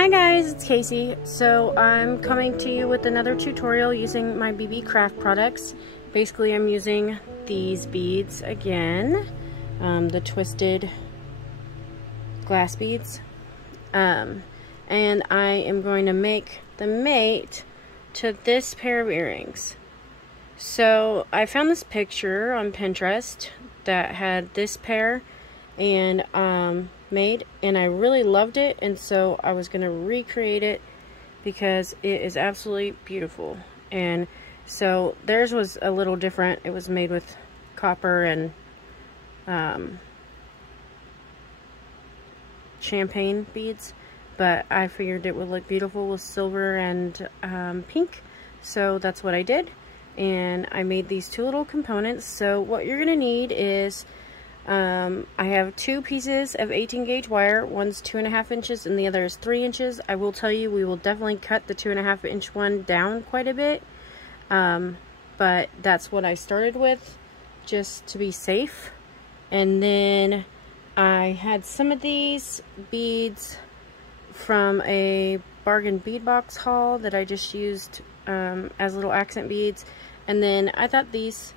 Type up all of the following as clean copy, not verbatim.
Hi guys, it's Casey. So I'm coming to you with another tutorial using my Beebeecraft products. Basically I'm using these beads again, the twisted glass beads, and I am going to make the mate to this pair of earrings. So I found this picture on Pinterest that had this pair and made, and I really loved it, and so I was going to recreate it because it is absolutely beautiful. And so theirs was a little different. It was made with copper and champagne beads, but I figured it would look beautiful with silver and pink, so that's what I did. And I made these two little components. So what you're gonna need is I have two pieces of 18 gauge wire. One's 2.5 inches and the other is 3 inches. I will tell you, we will definitely cut the 2.5 inch one down quite a bit, but that's what I started with just to be safe. And then I had some of these beads from a bargain bead box haul that I just used as little accent beads, and then I thought these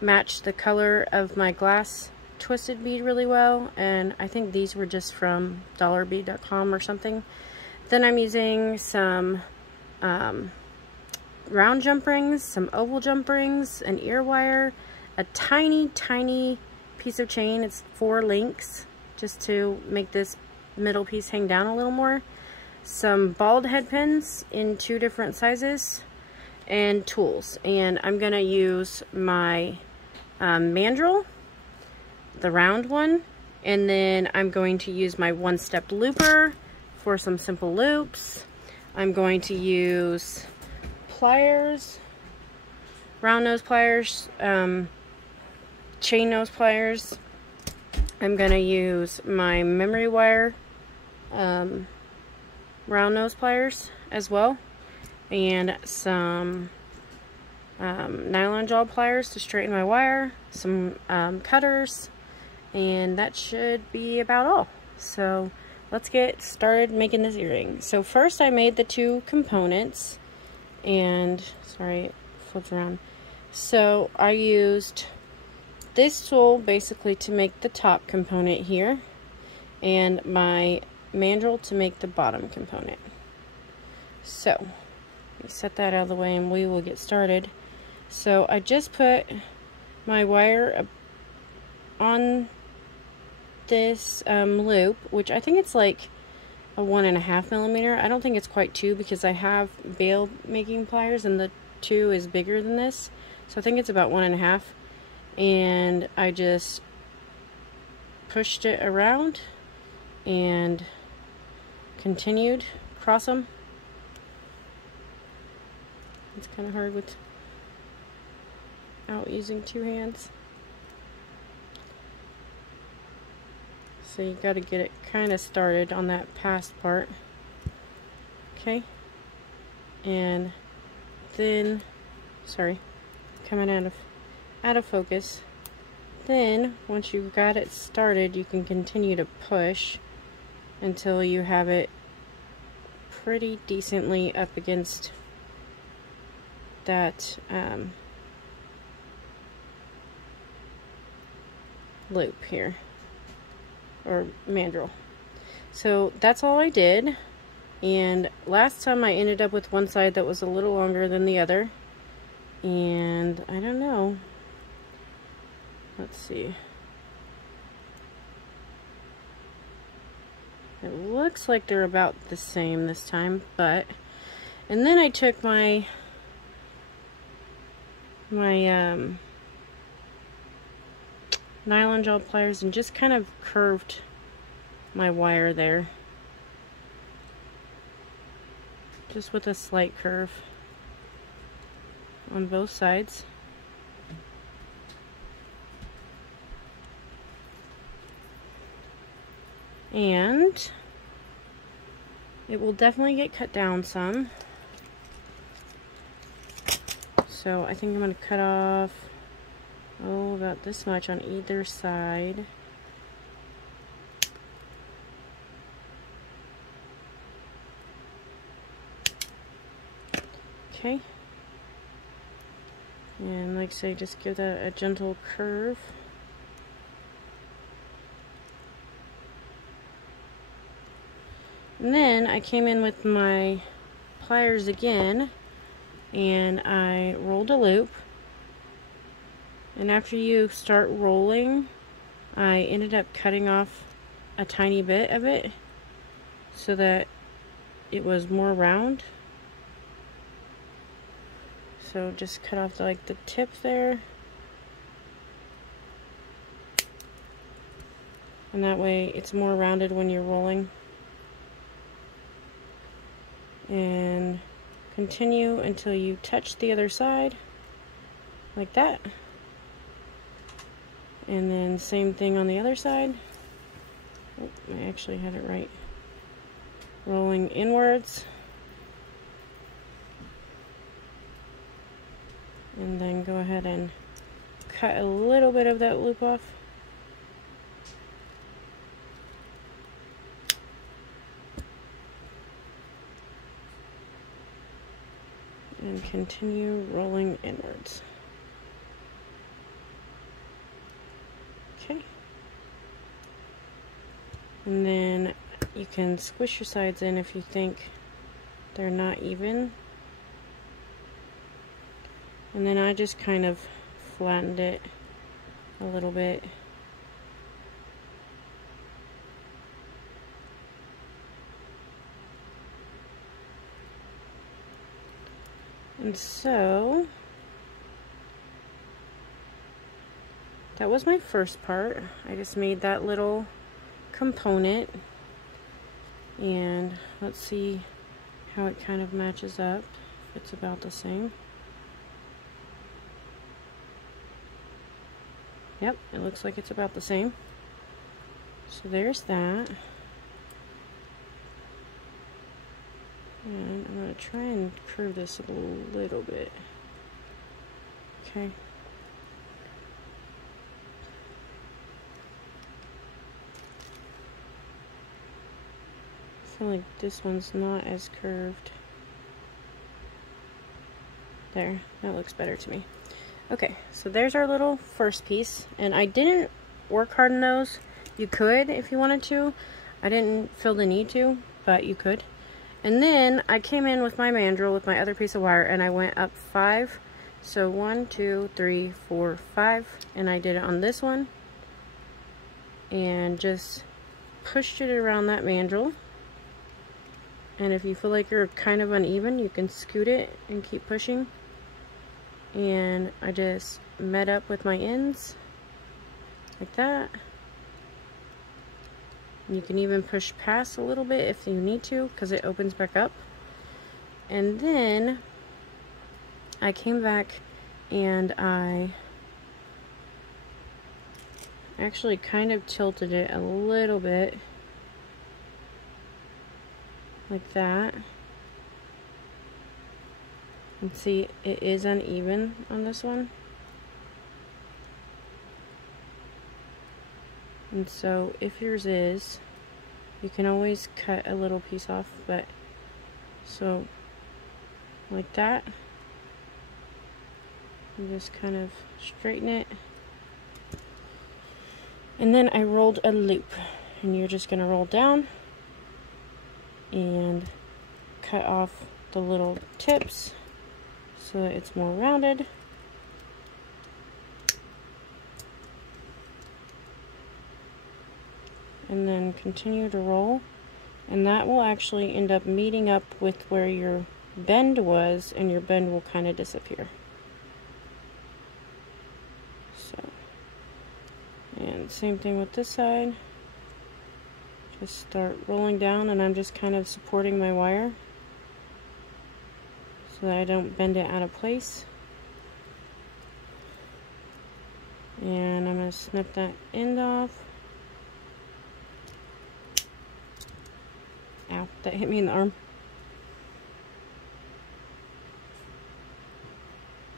matched the color of my glass twisted bead really well, and I think these were just from dollarbead.com or something. Then I'm using some round jump rings, some oval jump rings, an ear wire, a tiny piece of chain. It's 4 links just to make this middle piece hang down a little more, some bald head pins in 2 different sizes, and tools. And I'm gonna use my mandrel, the round one, and then I'm going to use my one-step looper for some simple loops. I'm going to use pliers, round nose pliers, chain nose pliers. I'm gonna use my memory wire round nose pliers as well, and some nylon jaw pliers to straighten my wire, some cutters, and that should be about all. So let's get started making this earring. So first I made the 2 components, and sorry, it flipped around. So I used this tool basically to make the top component here, and my mandrel to make the bottom component. So let me set that out of the way and we will get started. So I just put my wire on this loop, which I think it's like a 1.5 millimeter. I don't think it's quite 2 because I have bail making pliers and the 2 is bigger than this, so I think it's about 1.5. And I just pushed it around and continued across them. It's kind of hard without using 2 hands. So you got to get it kind of started on that past part. Okay. And then, sorry, coming out of focus. Then once you've got it started, you can continue to push until you have it pretty decently up against that loop here, or mandrel. So that's all I did, and last time I ended up with one side that was a little longer than the other, and I don't know, let's see, it looks like they're about the same this time. But and then I took my nylon jaw pliers and just kind of curved my wire there, just with a slight curve on both sides. And it will definitely get cut down some. So I think I'm going to cut off, about this much on either side. Okay. And like I say, just give that a gentle curve. And then I came in with my pliers again and I rolled a loop. And after you start rolling, I ended up cutting off a tiny bit of it so that it was more round. So just cut off like the tip there. And that way it's more rounded when you're rolling. And continue until you touch the other side, like that. And then same thing on the other side. Oh, I actually had it right. Rolling inwards. And then go ahead and cut a little bit of that loop off. And continue rolling inwards. Okay. And then you can squish your sides in if you think they're not even. And then I just kind of flattened it a little bit. And so that was my first part. I just made that little component, and let's see how it kind of matches up. It's about the same. Yep, it looks like it's about the same. So there's that. And I'm going to try and curve this a little bit. Okay. I feel like this one's not as curved. There, that looks better to me. Okay, so there's our little first piece, and I didn't work hard on those. You could if you wanted to. I didn't feel the need to, but you could. And then I came in with my mandrel with my other piece of wire, and I went up 5. So 1, 2, 3, 4, 5, and I did it on this one, and just pushed it around that mandrel. And if you feel like you're kind of uneven, you can scoot it and keep pushing. And I just met up with my ends like that. You can even push past a little bit if you need to, because it opens back up. And then I came back and I actually kind of tilted it a little bit like that. And see, it is uneven on this one. And so if yours is, you can always cut a little piece off, but so like that. And just kind of straighten it. And then I rolled a loop, and you're just going to roll down and cut off the little tips so that it's more rounded. And then continue to roll, and that will actually end up meeting up with where your bend was, and your bend will kind of disappear. So, and same thing with this side. Just start rolling down, and I'm just kind of supporting my wire so that I don't bend it out of place. And I'm going to snip that end off. Ow, that hit me in the arm.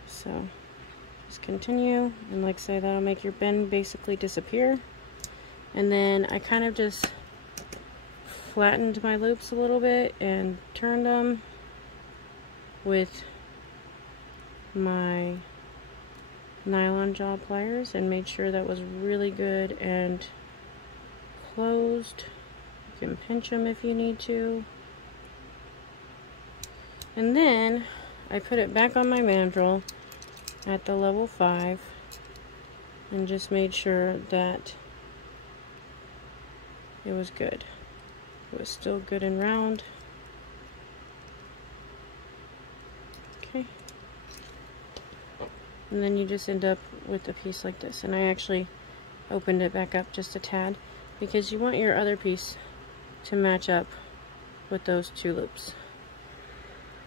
So just continue, and like I say, that'll make your bend basically disappear. And then I kind of just flattened my loops a little bit and turned them with my nylon jaw pliers and made sure that was really good and closed. You can pinch them if you need to. And then I put it back on my mandrel at the level 5 and just made sure that it was good. It was still good and round. Okay. And then you just end up with a piece like this. And I actually opened it back up just a tad because you want your other piece to match up with those 2 loops.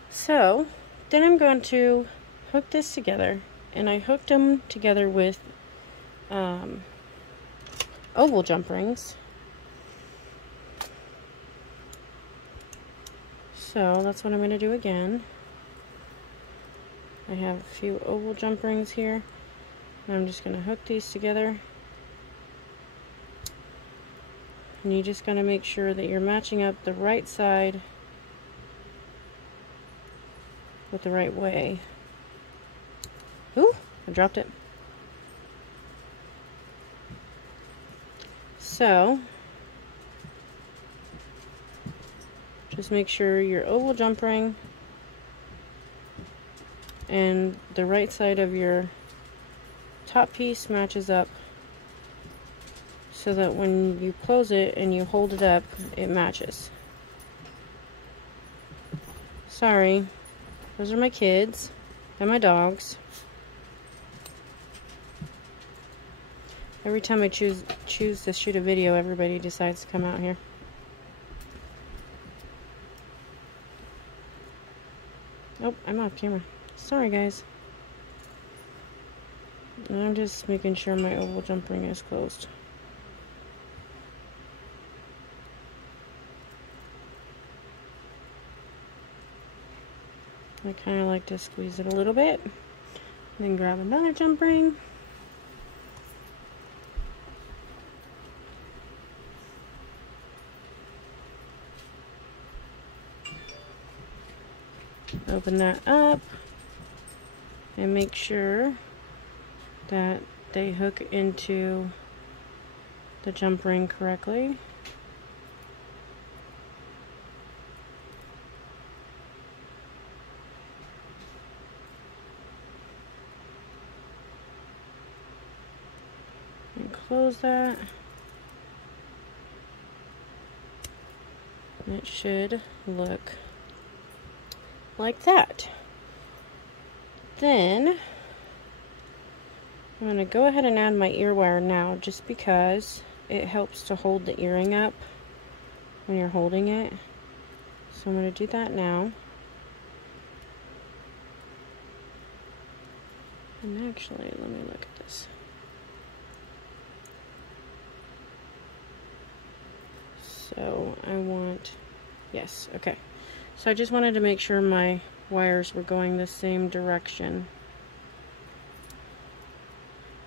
So then I'm going to hook this together, and I hooked them together with oval jump rings. So that's what I'm going to do again. I have a few oval jump rings here, and I'm just going to hook these together. And you just got to make sure that you're matching up the right side with the right way. Ooh, I dropped it. So, just make sure your oval jump ring and the right side of your top piece matches up so that when you close it and you hold it up, it matches. Sorry, those are my kids and my dogs. Every time I choose to shoot a video, everybody decides to come out here. Oh, I'm off camera. Sorry, guys. I'm just making sure my oval jump ring is closed. I kind of like to squeeze it a little bit, and then grab another jump ring. Open that up and make sure that they hook into the jump ring correctly. And close that. And it should look like that. Then I'm going to go ahead and add my ear wire now, just because it helps to hold the earring up when you're holding it. So I'm going to do that now. And actually, let me look at this. So I want, yes, okay. So I just wanted to make sure my wires were going the same direction.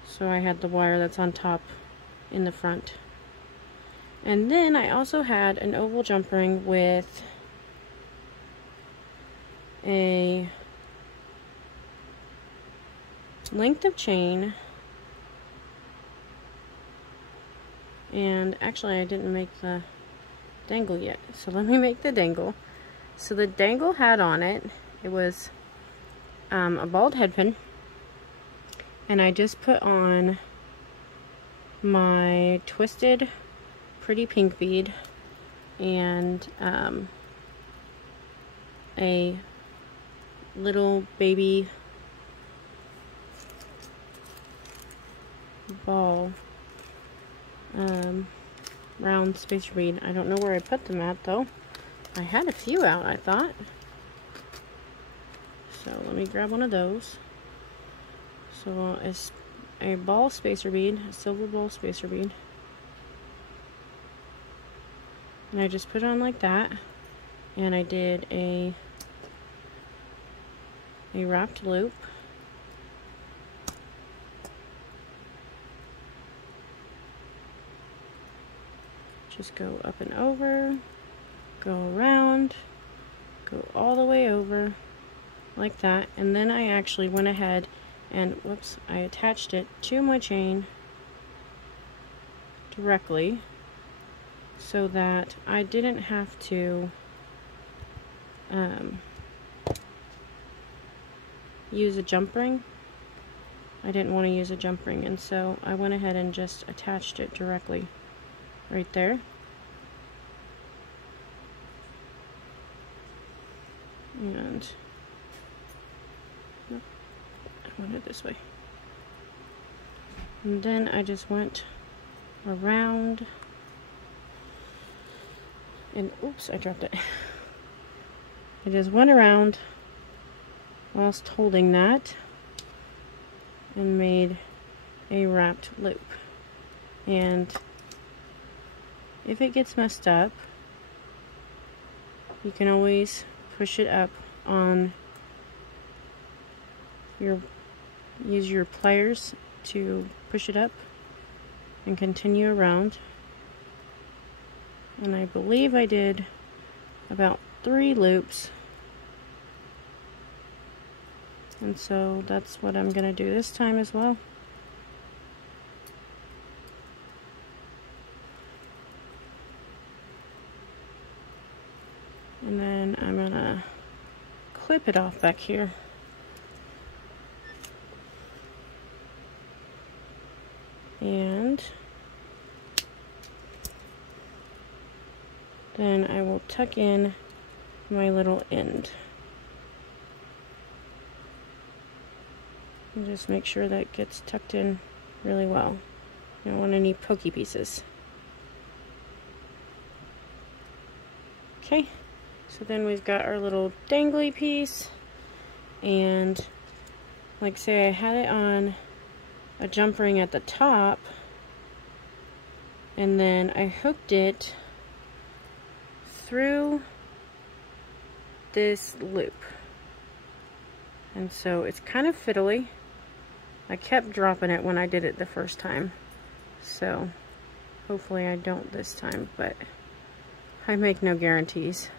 So I had the wire that's on top in the front. And then I also had an oval jump ring with a length of chain. And actually I didn't make the dangle yet. So let me make the dangle. So the dangle had on it, it was a bald head pin, and I just put on my twisted pretty pink bead and a little baby ball round spacer bead. I don't know where I put them at though. I had a few out, I thought. So let me grab one of those. So it's a ball spacer bead, a silver ball spacer bead. And I just put it on like that. And I did a wrapped loop. Just go up and over. Go around, go all the way over, like that, and then I actually went ahead and, whoops, I attached it to my chain directly so that I didn't have to use a jump ring. I didn't want to use a jump ring, and so I went ahead and just attached it directly right there. And nope, I want it this way. And then I just went around, and oops, I dropped it. I just went around whilst holding that and made a wrapped loop. And if it gets messed up, you can always push it up on use your pliers to push it up and continue around. And I believe I did about 3 loops, and so that's what I'm gonna do this time as well. And then I'm gonna clip it off back here. And then I will tuck in my little end. And just make sure that gets tucked in really well. You don't want any pokey pieces. Okay, so then we've got our little dangly piece, and like say I had it on a jump ring at the top, and then I hooked it through this loop, and so it's kind of fiddly. I kept dropping it when I did it the first time, so hopefully I don't this time, but I make no guarantees.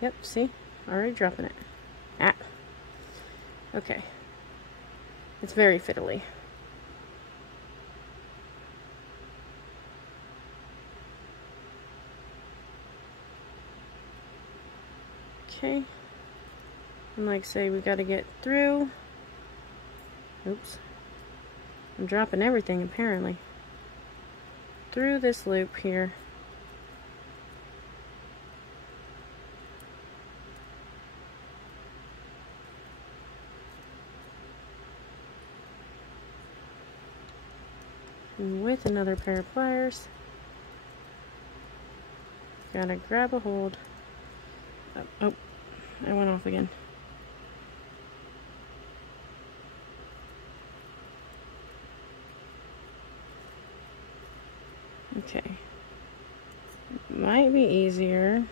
Yep, see? Already dropping it. Ah. Okay. It's very fiddly. Okay. And like say we gotta get through. Oops. I'm dropping everything apparently. Through this loop here. And with another pair of pliers, gotta grab a hold. Oh, I went off again. Okay. Might be easier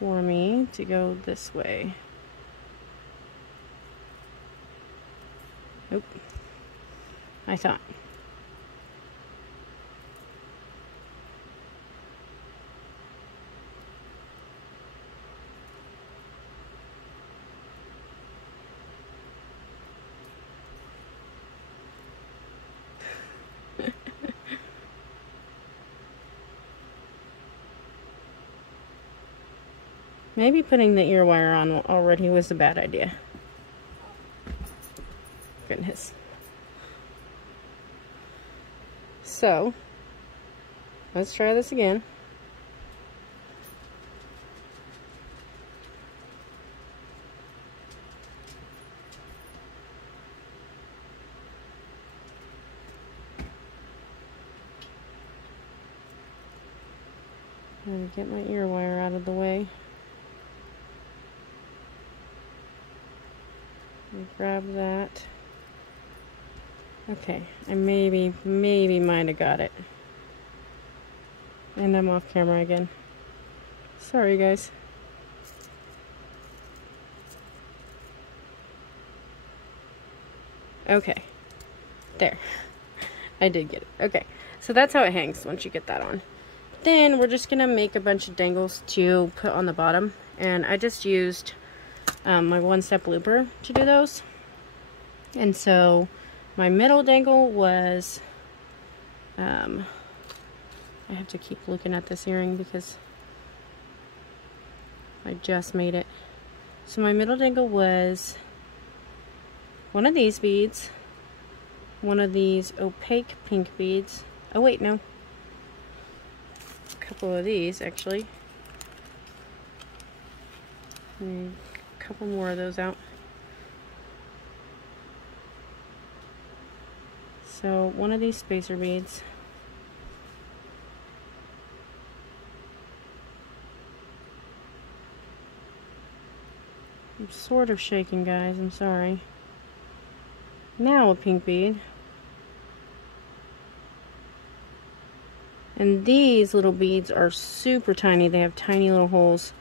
for me to go this way. Nope. I thought. Maybe putting the ear wire on already was a bad idea. Goodness. So, let's try this again. And get my ear wire out of the way. And grab that. Okay, I maybe might have got it. And I'm off camera again. Sorry, guys. Okay. There. I did get it. Okay. So that's how it hangs once you get that on. Then we're just gonna make a bunch of dangles to put on the bottom, and I just used my one-step looper to do those. And so my middle dangle was I have to keep looking at this earring because I just made it. So my middle dangle was one of these beads, one of these opaque pink beads. Oh wait, no. A couple of these actually. And a couple more of those out. So one of these spacer beads. I'm sort of shaking, guys, I'm sorry. Now a pink bead. And these little beads are super tiny. They have tiny little holes.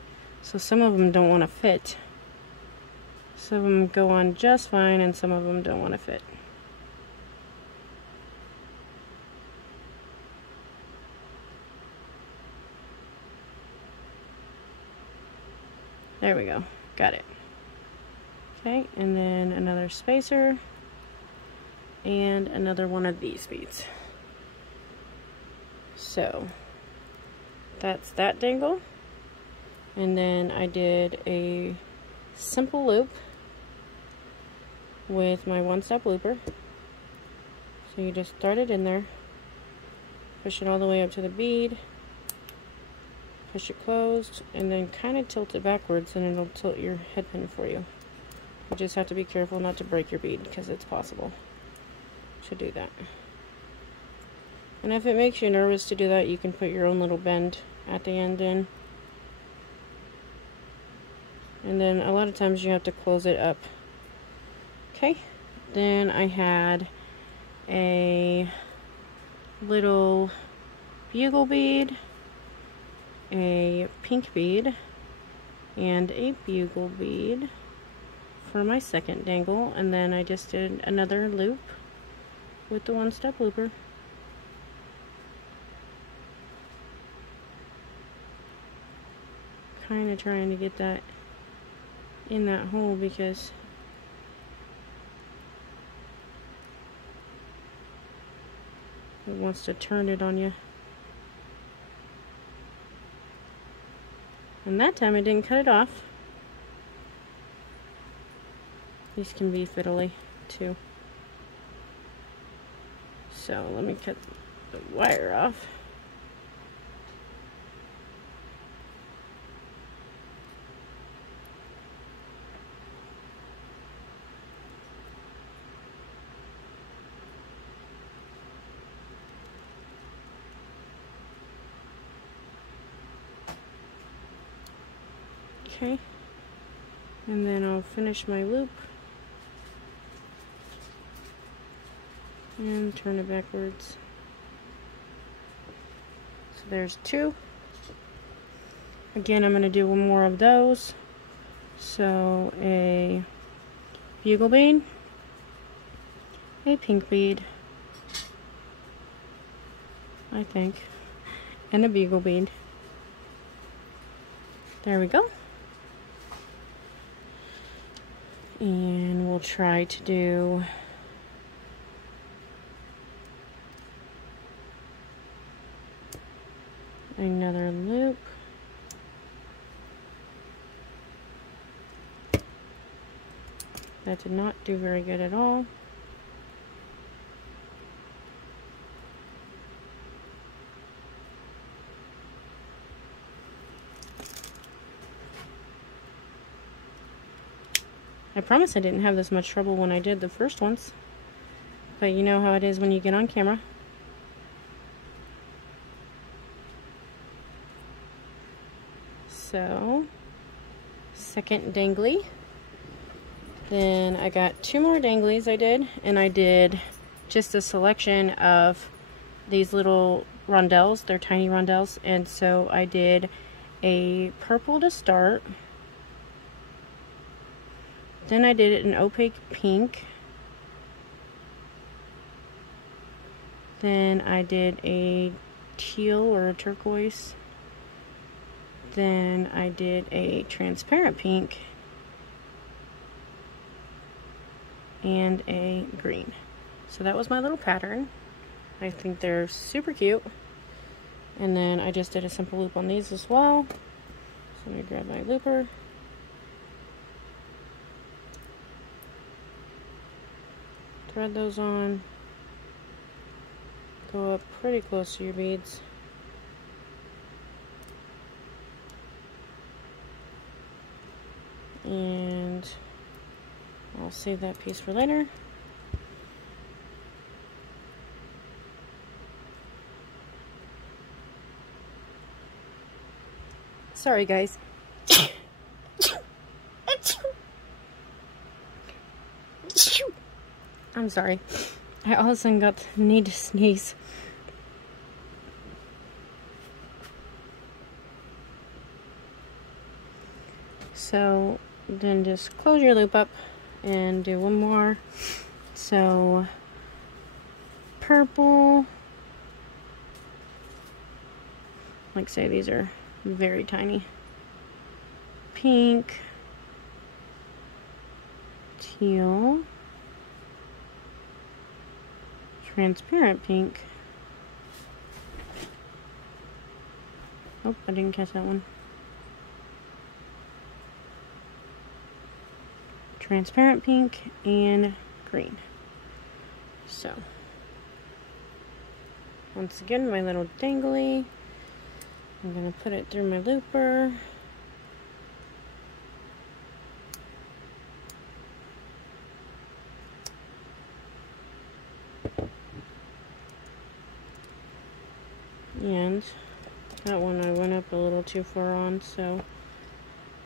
So some of them don't want to fit. Some of them go on just fine and some of them don't want to fit. There we go. Got it. Okay, and then another spacer and another one of these beads. So that's that dangle. And then I did a simple loop with my one-step looper. So you just start it in there, push it all the way up to the bead, push it closed, and then kind of tilt it backwards and it'll tilt your head pin for you. You just have to be careful not to break your bead because it's possible to do that. And if it makes you nervous to do that, you can put your own little bend at the end in. And then a lot of times you have to close it up. Okay, then I had a little bugle bead, a pink bead, and a bugle bead for my second dangle, and then I just did another loop with the one-step looper. Kind of trying to get that in that hole because it wants to turn it on you. And that time I didn't cut it off. These can be fiddly too. So let me cut the wire off. Okay, and then I'll finish my loop and turn it backwards. So there's two. Again, I'm going to do one more of those. So a bugle bead, a pink bead, I think, and a bugle bead. There we go. And we'll try to do another loop. That did not do very good at all. I promise I didn't have this much trouble when I did the first ones, but you know how it is when you get on camera. So, second dangly. Then I got two more danglies I did, and I did just a selection of these little rondelles. They're tiny rondelles, and so I did a purple to start. Then I did an opaque pink. Then I did a teal or a turquoise. Then I did a transparent pink and a green. So that was my little pattern. I think they're super cute. And then I just did a simple loop on these as well. So let me grab my looper. Thread those on. Go up pretty close to your beads. And I'll save that piece for later. Sorry guys. I'm sorry. I all of a sudden got the need to sneeze. So then just close your loop up and do one more. So purple, like say these are very tiny. Pink, teal, transparent pink. Oh, I didn't catch that one. Transparent pink and green. So once again, my little dangly, I'm gonna put it through my looper. And that one I went up a little too far on, so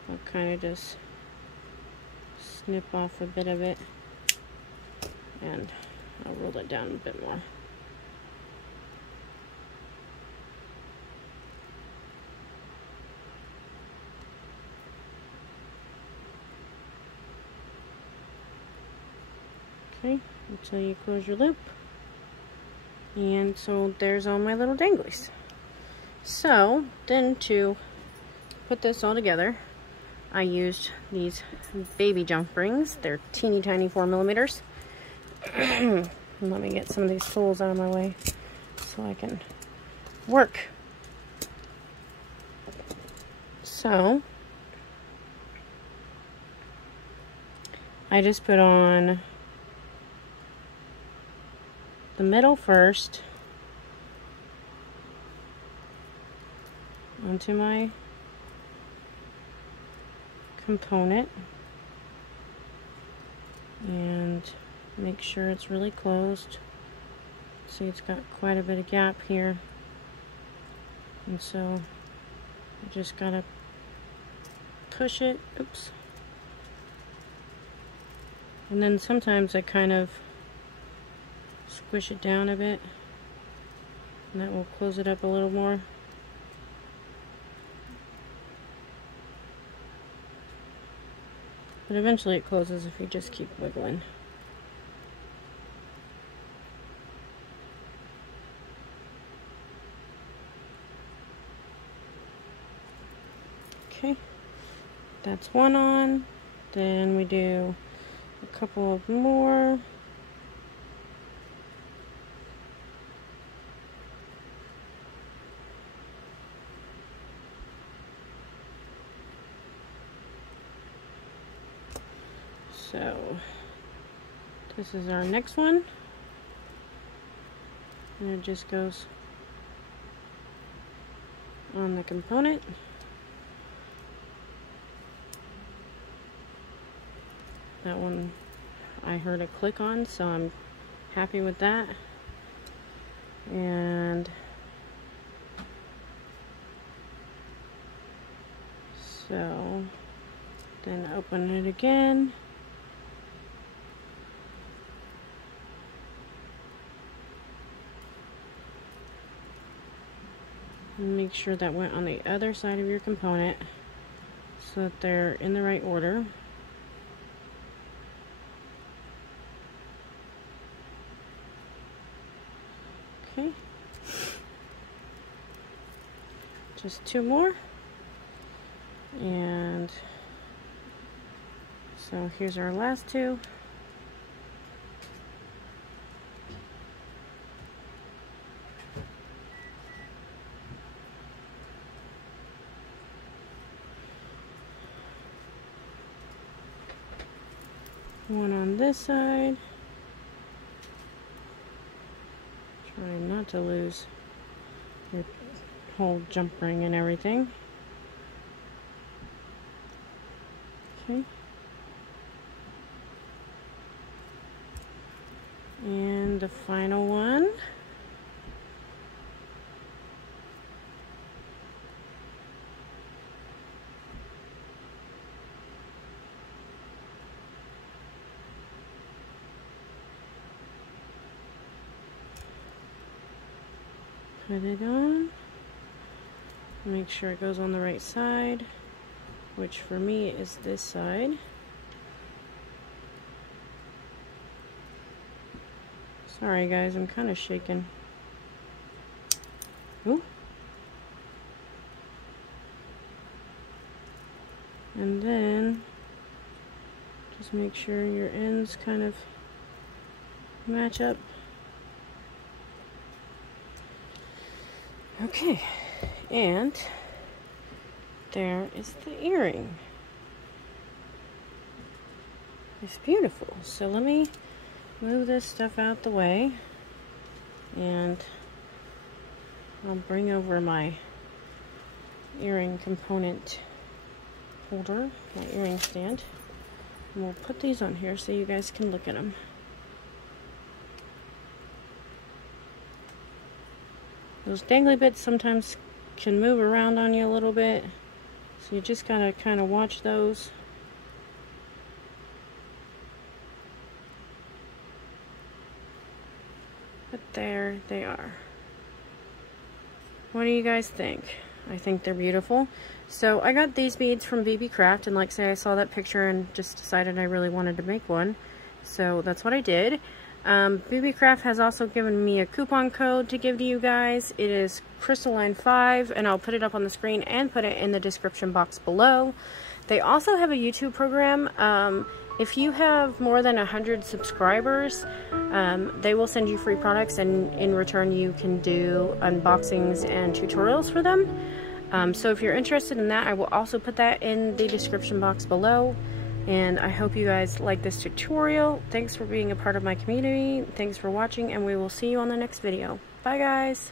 I'll kind of just snip off a bit of it and I'll roll it down a bit more. Okay, until you close your loop. And so there's all my little danglies. So then to put this all together, I used these baby jump rings. They're teeny tiny 4mm. Let me get some of these tools out of my way so I can work. So I just put on the middle first onto my component and make sure it's really closed. See, it's got quite a bit of gap here, and so I just gotta push it. Oops. And then sometimes I kind of squish it down a bit, and that will close it up a little more. But eventually it closes if you just keep wiggling. Okay, that's one on. Then we do a couple of more. So this is our next one, and it just goes on the component. That one I heard a click on, so I'm happy with that. And so then open it again. And make sure that went on the other side of your component so that they're in the right order. Okay. Just 2 more. And so here's our last 2. One on this side. Try not to lose your whole jump ring and everything. Okay. And the final one. Put it on. Make sure it goes on the right side, which for me is this side. Sorry guys, I'm kind of shaking. Ooh. And then just make sure your ends kind of match up. Okay, and there is the earring. It's beautiful. So let me move this stuff out the way, and I'll bring over my earring component holder, my earring stand, and we'll put these on here so you guys can look at them. Those dangly bits sometimes can move around on you a little bit, so you just gotta kind of watch those. But there they are. What do you guys think? I think they're beautiful. So I got these beads from Beebeecraft, and like say I saw that picture and just decided I really wanted to make one. So that's what I did. Beebeecraft has also given me a coupon code to give to you guys. It is Crystalline 5, and I'll put it up on the screen and put it in the description box below. They also have a YouTube program. If you have more than 100 subscribers, they will send you free products, and in return you can do unboxings and tutorials for them. So if you're interested in that, I will also put that in the description box below. And I hope you guys like this tutorial. Thanks for being a part of my community. Thanks for watching, and we will see you on the next video. Bye guys!